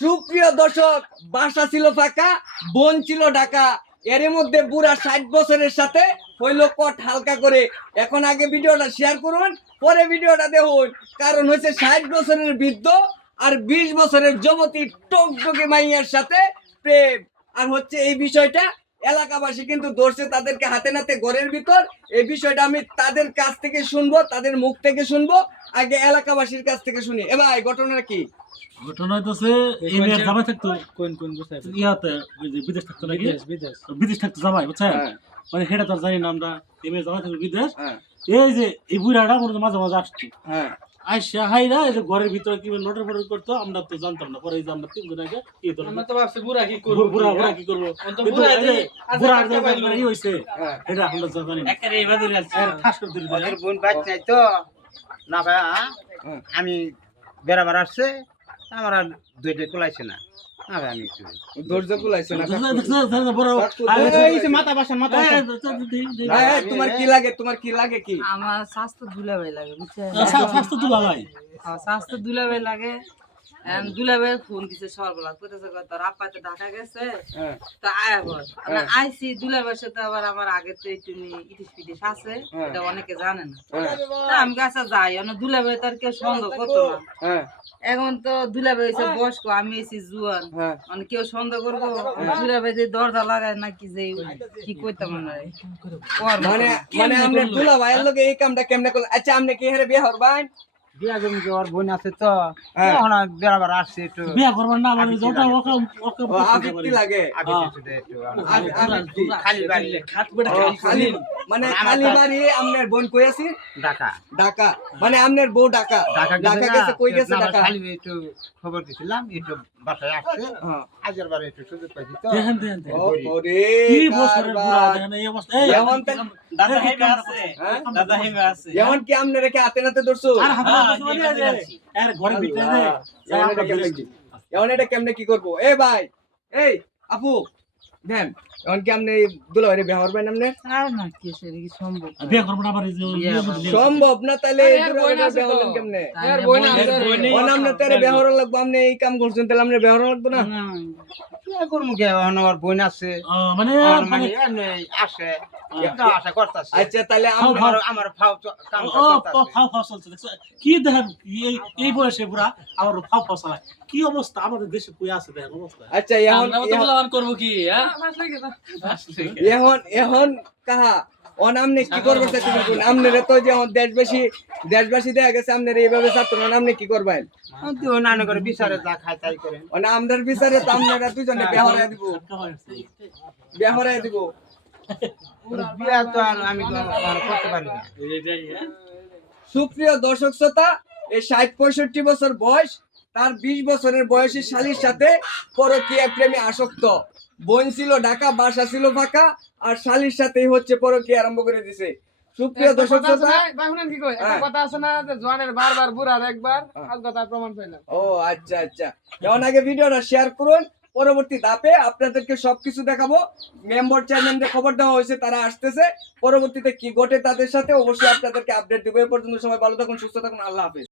সুপ্রিয় দর্শক, বাসা ছিল ফাঁকা, বোন ছিল ঢাকা। এর মধ্যে বুড়া 60 বছরের সাথে হইলো কট হালকা করে। এখন আগে ভিডিওটা শেয়ার করুন, পরে ভিডিওটা দেখুন। কারণ হচ্ছে 60 বছরের বৃদ্ধ আর 20 বছরের যুবতী টকটকে মাইয়ার সাথে প্রেম। আর হচ্ছে এই বিষয়টা এলাকাবাসী কিন্তু ধরছে তাদেরকে হাতে নাতে ঘরের ভিতর। এই বিষয়টা আমি তাদের কাছ থেকে শুনবো, তাদের মুখ থেকে শুনবো। আগে এলাকাবাসীর কাছ থেকে শুনি। এ ভাই, ঘটনাটা কি? ঘটনা হইতেছে এই মেয়ের জামাই থাকতো কোন বুঝতে ইয়াতে ওই যে বিদেশ থাকতো নাকি বিদেশ বিদেশ থাকতো জামাই বুঝছেন হ্যাঁ। মানে সেটা তো আর জানি না আমরা। এই মেয়ের জামাই থাকতো বিদেশ। হ্যাঁ এই যে এই বুড়াটা মনে হয় মাঝে মাঝে আসতো হ্যাঁ আইসা হাইরা এই যে ঘরের ভিতরে কি লটর ফটর করতো আমরা তো জানতাম না। পরে এই যে আমরা 3 দিন আগে এই তো আমরা তো ভাবছি বুড়া কি করব বুড়া বুড়া কি করবো তো কিন্তু বুড়া এই যে যে আজ বুড়ার একটা যে পাইলো। ব্যাপারে ই হইছে হ্যাঁ। এটা আমরা জানি না। একেবারে এবারে আছে ঠাস করে দিল ওদের বোন বাচ্চা তো না ভাই হ্যাঁ। আমি বেড়াবার আসছে আমার আর দুইটা কোলাইছে না না ভাই আমি একটু ধৈর্য কুলাইছে না। বড় এই যে মাথা বাসা মাথা তোমার কি লাগে? তোমার কি লাগে কি? আমার স্বাস্থ্য দুলাভাই লাগে বুঝছেন স্বাস্থ্য তো ভাই স্বাস্থ্য দুলাভাই লাগে। দুলাভাই ফোন দিছে সকালবেলা কইতেছে তোর আপা তো ঢাকা গেছে হ্যাঁ তো আয়া বল হ্যাঁ। আইসি দুলাভাইয়ের সাথে আবার আমার আগে তো একটু ইটিস পিটিস আছে হ্যাঁ। এটা অনেকে জানে না। হ্যাঁ তা আমি কাছে যাই দুলাভাই তার কেউ সন্দেহ করতো না। হ্যাঁ এখন তো দুলাভাই হয়েছে বয়স্ক, আমি এসি জুয়ান, হ্যাঁ। মানে কেউ সন্দেহ করবো দুলাভাই যে দরজা লাগায় নাকি যে কি করতাম না মানে মানে আমরা দুলা ভাইয়ের লোকে এই কামটা কেমনে করলে? আচ্ছা, আপনি কি হেরে বিয়ে হরবান? বিয়া জমি ওর বোন আছে তো হ্যাঁ। তখন আর বেড়াবার আসছে একটু বিয়া করবার না মানে ওটা ওকে ওকে ও আবিত্তি লাগে। আগে কিছুতে একটু আবিত্তি। খালি বাড়ি ও, খালি মানে খালি বাড়ি। আপনার বোন কই আছে? ঢাকা ঢাকা। মানে আপনার বউ ঢাকা। ঢাকা গেছে, কই গেছে ঢাকা? খালি একটু খবর দিছিলাম একটু বাসায় আসছে হ্যাঁ। আজের বারে একটু সুযোগ পাইছি তো দেখেন দেখেন দেখেন। ও ওরে কি বছরের বুড়া কারবার। দেখেন এই অবস্থা এই এমন তো- দাদা হেঙ্গা আছে হ্যাঁ? দাদা হেঙ্গা আছে এমন কি আপনারা কি হাতে নাতে ধরছো? আর হাতে হ্যাঁ, হাতে মানে এই আছে এর ঘরের ভিতরে যে এমন এটা কেমনে কি? এমন এটা কেমনে কি করবো? এ ভাই, এই আপু দেন, এমন কি আপনি দুলা ভাইরে বিয়ে হরবেন? আপনি আর না কি সেটা কি সম্ভব? বিয়া করব না আবার এই যে সম্ভব না, তাহলে দুলা ভাইরে বিয়ে হরলেন কেমনে? আপনি তারে বিয়ে হরন লাগবে, আপনি এই কাম করছেন, তাহলে আপনি বিয়ে হরন লাগবে না? বিয়া করবো কে এখন আমার বোন আছে মানে আমার মানে মানে এমনি আসে একটু আশা করতেছে আচ্ছা, তাহলে আমার আমার ফাও কাম ও করতেছে ফাও ফাও চলছে দেখছো কি দেখেন এই বয়সে পুরা আমার ফাও ফাও চালায় কি অবস্থা আমাদের দেশে কই আছে দেখেন অবস্থা। আচ্ছা, এখন করব কি হ্যাঁ এখন এখন কাহা অনামনে কি করবে? আপনারা তো যে দেশবাসী দেখা গেছে আপনারা এইভাবে ছাত্র না, আপনি কি করবেন? তুই নানা করে বিচারে যা খায় তাই করেন মানে আমরার বিচারে তো আপনারা দুজনে বিয়ে হরাই দিব, বিয়ে হরাই দিব। বিয়া তো আর আমি তো আর করতে পারি না সুপ্রিয় দর্শক শ্রোতা, এই 60-65 বছর বয়স, তার 20 বছরের বয়সী শালীর সাথে পরকীয়া প্রেমে আসক্ত। বোন ছিল ঢাকা, বাসা ছিল ফাঁকা, আর শালীর সাথেই হচ্ছে পরকীয়া আরম্ভ করে দিছে। সুপ্রিয় দর্শক শ্রোতা, হ্যাঁ। কথা আছে না যে জোয়ানের বারবার বুড়ার একবার আজ কথা প্রমাণ পাইলাম। ও আচ্ছা আচ্ছা, যেমন আগে ভিডিওটা শেয়ার করুন, পরবর্তী ধাপে আপনাদেরকে সবকিছু দেখাবো। মেম্বার চেয়ারম্যানদের খবর দেওয়া হয়েছে, তারা আসতেছে। পরবর্তীতে কি ঘটে তাদের সাথে অবশ্যই আপনাদেরকে আপডেট দেবো। এ পর্যন্ত সবাই ভালো থাকুন, সুস্থ থাকুন, আল্লাহ হাফেজ।